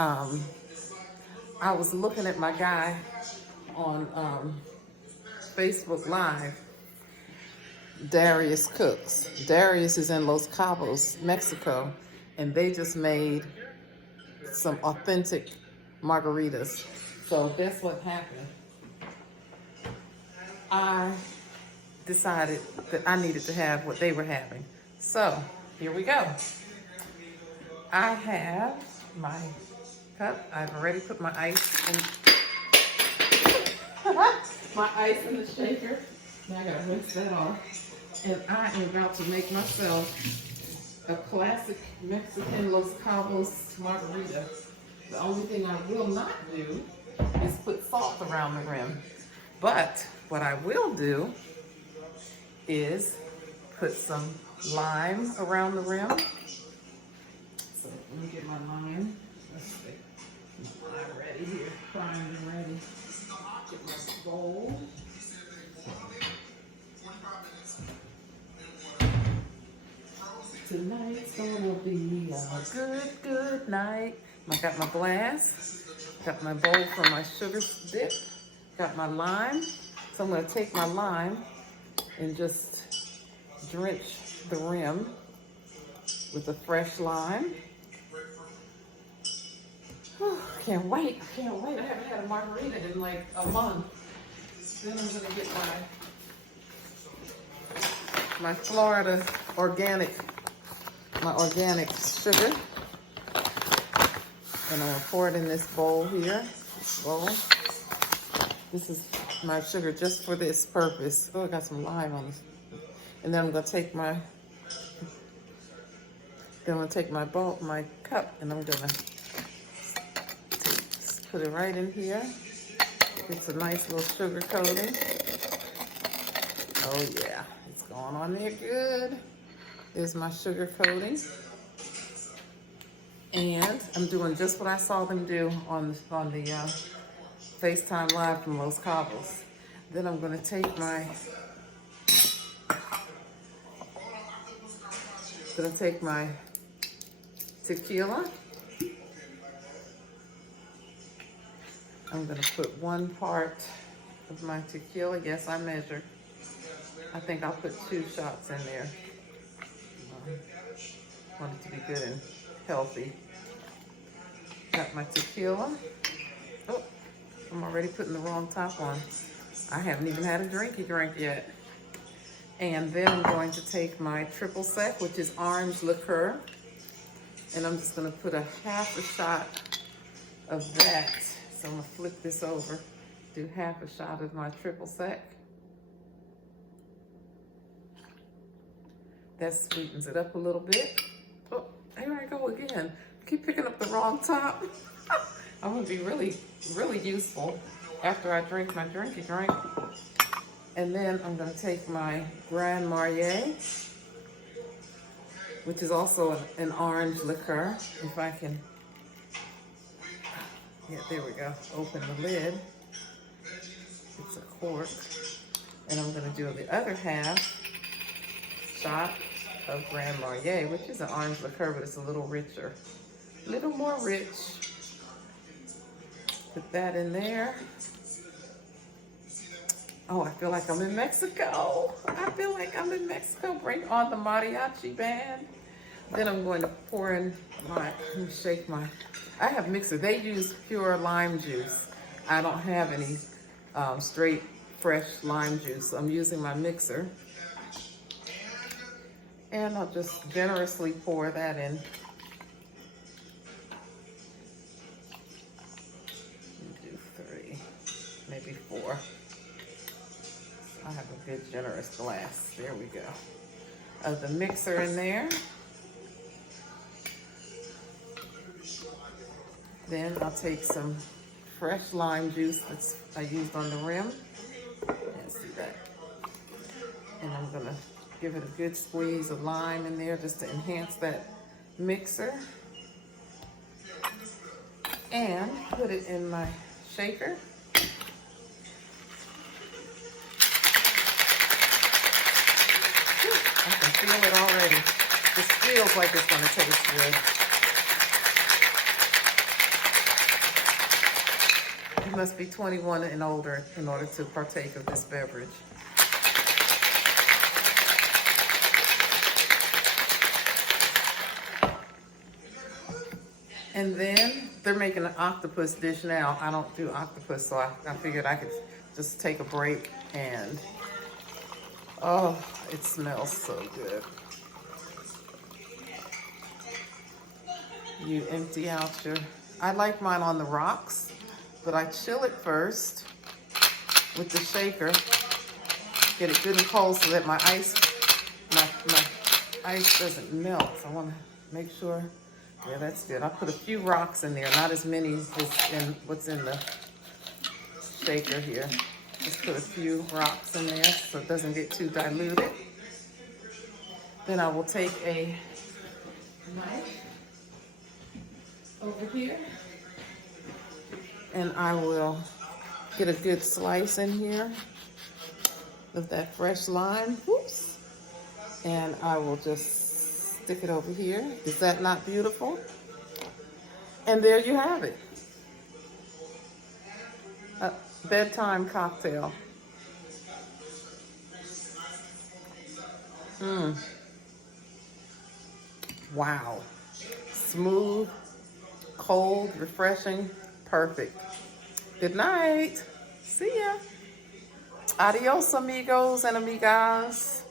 Um, I was looking at my guy on Facebook Live, DariusCooks. Darius is in Los Cabos, Mexico, and they just made some authentic margaritas. So guess what happened? I decided that I needed to have what they were having. So here we go. I have my cup. I've already put my ice in my ice in the shaker. Now I gotta rinse that off. And I am about to make myself a classic Mexican Los Cabos margarita. The only thing I will not do is put salt around the rim. But what I will do is put some lime around the rim. So let me get my lime. Let's see. I'm ready here, primed and ready. Get my bowl. Tonight's gonna be a good, good night. I got my glass, got my bowl for my sugar dip, got my lime. So I'm gonna take my lime and just drench the rim with a fresh lime. Whew, can't wait, I haven't had a margarita in like a month. Then I'm gonna get my Florida organic sugar. And I'm gonna pour it in this bowl here. This is my sugar just for this purpose. Oh, I got some lime on this. And then I'm gonna take my bowl, my cup, and I'm gonna put it right in here. It's a nice little sugar coating. Oh yeah, it's going on there good. There's my sugar coating. And I'm doing just what I saw them do on the FaceTime Live from Los Cabos. Then I'm gonna take my tequila. I'm gonna put 1 part of my tequila. Yes, I measured. I think I'll put 2 shots in there. Want it to be good and healthy. Got my tequila. Oh, I'm already putting the wrong top on. I haven't even had a drinky drink yet. And then I'm going to take my triple sec, which is orange liqueur. And I'm just gonna put a half a shot of that. So I'm gonna flip this over, do half a shot of my triple sec. That sweetens it up a little bit. Oh, here I go again. Keep picking up the wrong top. I'm gonna be really, really useful after I drink my drinky drink. And then I'm gonna take my Grand Marnier, which is also an orange liqueur. If I can, yeah, there we go. Open the lid. It's a cork. And I'm gonna do the other half shot of Grand Marnier, which is an orange liqueur, but it's a little richer. A little more rich. Put that in there. Oh, I feel like I'm in Mexico. I feel like I'm in Mexico. Bring on the mariachi band. Then I'm going to pour in let me shake my, I have mixer. They use pure lime juice. I don't have any straight, fresh lime juice. So I'm using my mixer. And I'll just generously pour that in. Do 3, maybe 4. I have a good generous glass. There we go. Of the mixer in there. Then I'll take some fresh lime juice that I used on the rim. Let's see that. And I'm gonna give it a good squeeze of lime in there just to enhance that mixer. And put it in my shaker. I can feel it already. This feels like it's gonna taste good. You must be 21 and older in order to partake of this beverage. And then they're making an octopus dish now. I don't do octopus, so I figured I could just take a break and, oh, it smells so good. You empty out your, I like mine on the rocks, but I chill it first with the shaker. Get it good and cold so that my ice doesn't melt. So I want to make sure. Yeah, that's good. I put a few rocks in there, not as many as in what's in the shaker here. Just put a few rocks in there so it doesn't get too diluted. Then I will take a knife over here and I will get a good slice in here of that fresh lime. Whoops. And I will just stick it over here. Is that not beautiful? And there you have it. A bedtime cocktail. Wow. Smooth, cold, refreshing, perfect. Good night. See ya. Adios, amigos and amigas.